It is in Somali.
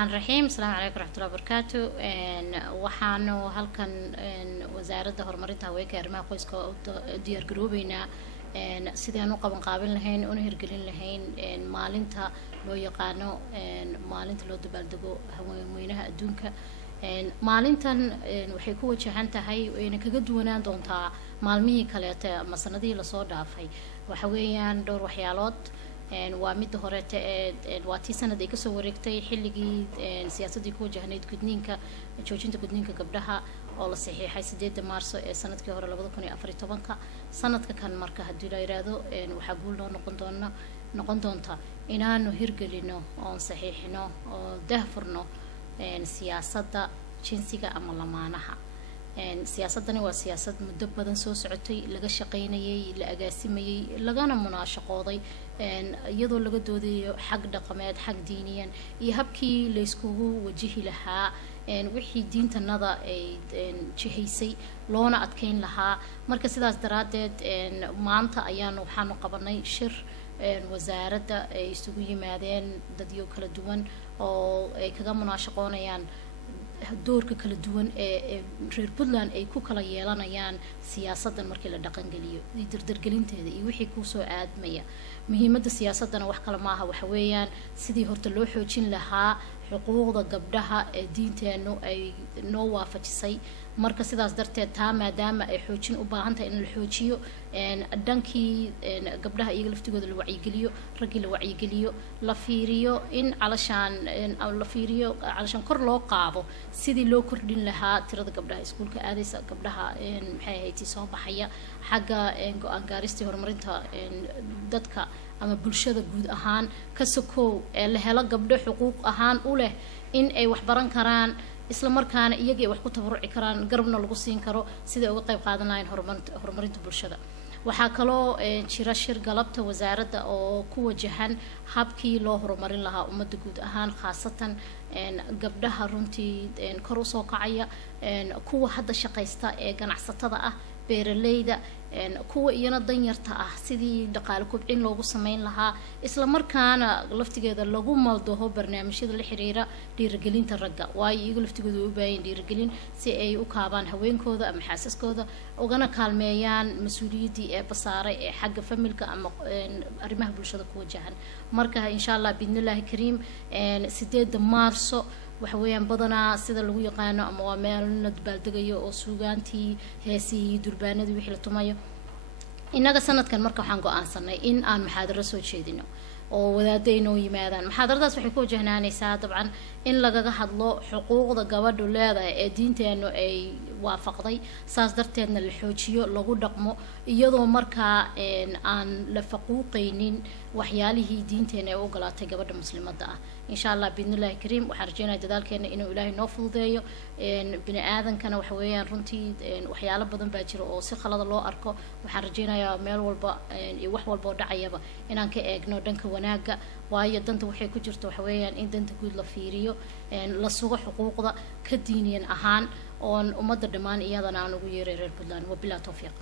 الرحيم السلام عليكم ورحمة الله وبركاته waxaanu halkan wasaaradda horumarinta haweenka arrimaha qoyska diyaar garoobeyna sidaan u qaban qaabil lahayn una hirgelin lahayn maalinta loo yaqaano maalinta loo dabaaldego haweenweynaha adduunka maalintan waxay ku wajahan tahay wayna kaga duwanaan doontaa maalmihii kaleete ama sanadihii la soo dhaafay waxa weeyaan dhowr waxyaalood waa mid horeete waa tii sanad ay kasoo wareegtay xilligii siyaasadii ku wajahnayd gudniinka joojinta gudniinka gabdhaha oo la saxiixay 8 Maarso ee sanadkii hore 2014 sanadka kan marka hadii la yiraahdo waxa guul loo noqon doonta inaanu hirgelino oo saxiixino oo daahfurno siyaasadda jinsiga ama lamaanaha siyaasadani waa siyaasad muddo badan soo socotay laga shaqeynayay la agaasimayay lagana munaashaqooday iyadoo laga doodayo xaq dhaqameed xaq diiniyan iyo habkii la iskugu wajihi lahaa wixii diintanada ay jihaysay loona adkeyn lahaa marka sidaas daraadeed maanta waxaanu qabanay shir wasaaradda ay isugu yimaadeen dadyo kala duwan oo ay kaga munaashaqoonayaan doorka kala duwan ee reer Puntland ay ku kala yeelanayaan siyaasaddan markii la dhaqan geliyo dirdirgelinteeda iyo wixii ku soo aadmaya muhiimadda siyaasadana wax kale maaha waxa weeyaan sidii horta loo xoojin lahaa xuquuqda gabdhaha ee diinteenu ay noo waafajisay marka sidaas darteed taa maadaama ay xoojin u baahan tahay in la xoojiyo dhankii gabdhaha iyaga laftigooda la wacyigeliyo raggii la wacyigeliyo la fiiriyo in calashan kor loo qaado sidii loo kordhin lahaa tirada gabdhaha iskuulka aadaysa gabdhaha maxay ahayd soo baxaya xagga go'aan gaaristii horumarinta dadka ama bulshada guud ahaan ka sokow ee la helo gabdho xuquuq ahaan u leh in ay wax baran karaan isla markaana iyaga wax ku tabaruci karaan garabna lagu siin karo sida uga qayb qaadan lahayn horumarinta bulshada waxaa kaloo jira shir galabta wasaaradda oo ku wajahan habkii loo horumarin lahaa ummadda guud ahaan khaasatan gabdhaha runtii kor u soo kacaya kuwa hadda shaqaysta ee ganacsatada ah beeralayda kuwa iyana danyarta ah sidii dhaqaale kobcin loogu sameyn lahaa isla markaana laftigeeda lagu maldaho barnaamijyada la xiriira dhiirigelinta ragga waayo iyagu laftigooda u baahan dhiirigelin si ay u kaabaan haweenkooda ama xaasaskooda ugana kaalmeeyaan mas'uuliyadii ee basaaray ee xagga familka ama arrimaha bulshada ku wajahan marka insha Allah bidnillaahi kariim 8 Maarso waxa weeyaan badanaa sida lagu yaqaano ama waa meel la dabaaldegayo oo suugaantii heesihii durbaanadii wixii la tumayo inaga sanadkan marka waxaan go'aansanay in aan muxaadaro soo jeedino oo wadaadayno yimaadaan muxaadaradaas waxay ku wajahnaanaysaa dabcan in lagaga hadlo xuquuqda gabadhu leedahay ee diinteenu ay waafaqday saas darteedna la xoojiyo lagu dhaqmo iyadoo markaa aan la faquuqaynin waxyaalihii diinteena ay u ogolaatay gabadha muslimadda ah insha Allah bidnillaahi kariim waxaan rajaynayaa dadaalkeena inuu Ilaahay noo fududeeyo bini aadankana waxa weeyaan runtii waxyaalo badan baa jira oo si khalad loo arko waxaan rajaynayaa meel walba iyo wax walba oo dhacayaba inaan ka eegno dhanka wanaaga waayo danta waxay ku jirto waxa weeyaan in danta guud la fiiriyo la sugo xuquuqda ka diiniyan ahaan oo ummadda dhamaan iyadana aan ugu yeeray reer Puntland wabillahi tawfiiq